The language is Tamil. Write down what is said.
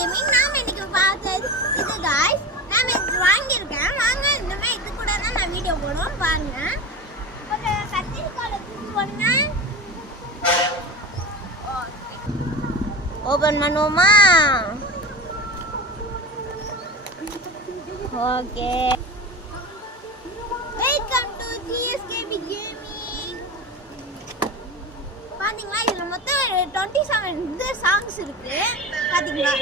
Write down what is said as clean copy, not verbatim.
கேமிங் நாம இன்னைக்கு பார்த்தது இது गाइस நான் இது வாங்கியிருக்கேன் வாங்க இந்த மாதிரி இது கூட தான் நான் வீடியோ போடுறோம் பாருங்க ஒரு கத்திரிக்காய் தூக்கி போடுங்க ஓபன் பண்ணுவோமா okay welcome to GSKB gaming பாத்தீங்களா இதுல மொத்தம் 27 சாங்ஸ் இருக்கு பாத்தீங்களா